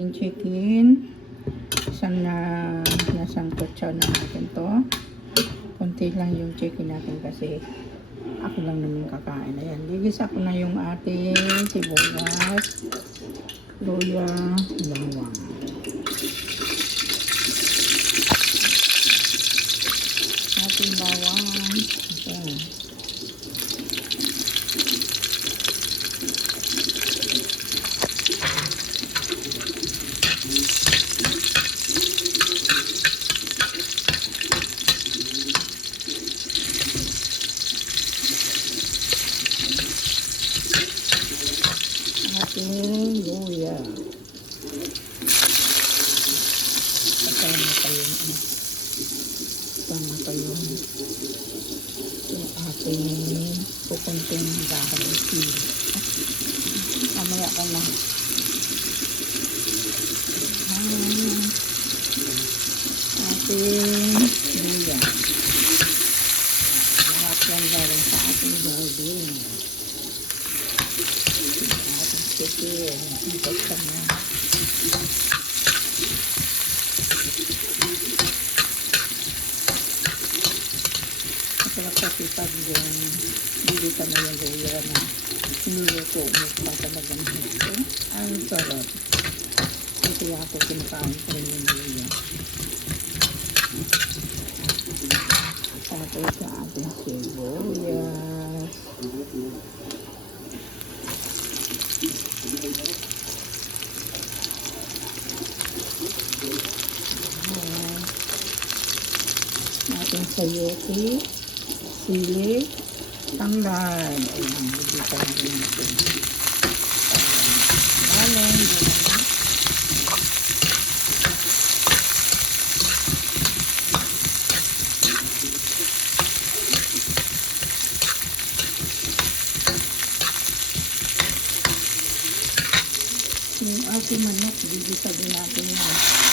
Yung chicken, nasang kutsaw na natin to. Kunti lang yung chicken natin kasi ako lang naman kakain. Ayan, ligisa ko na yung ating sibuyas, luya, bawang. Ating bawang. Ayan. Ating luya. Kasama pa yung ating pupunting dahon ng sili. Mamaya ka na. Ating luya. Lahat yan galing sa ating garden. Ating chicken. Ikot ka na. Masarap kasi pag bili ka na yung luya na niluluto mo pa talagang hito. Ang sarap. Ito ako kinakain ko rin yung luya. Tapos sa ating sibuyas. Ating sayote, sili, tanglad. Ayan, hindi pa rin natin. Balong, yung ating manok, bibisa din natin yan.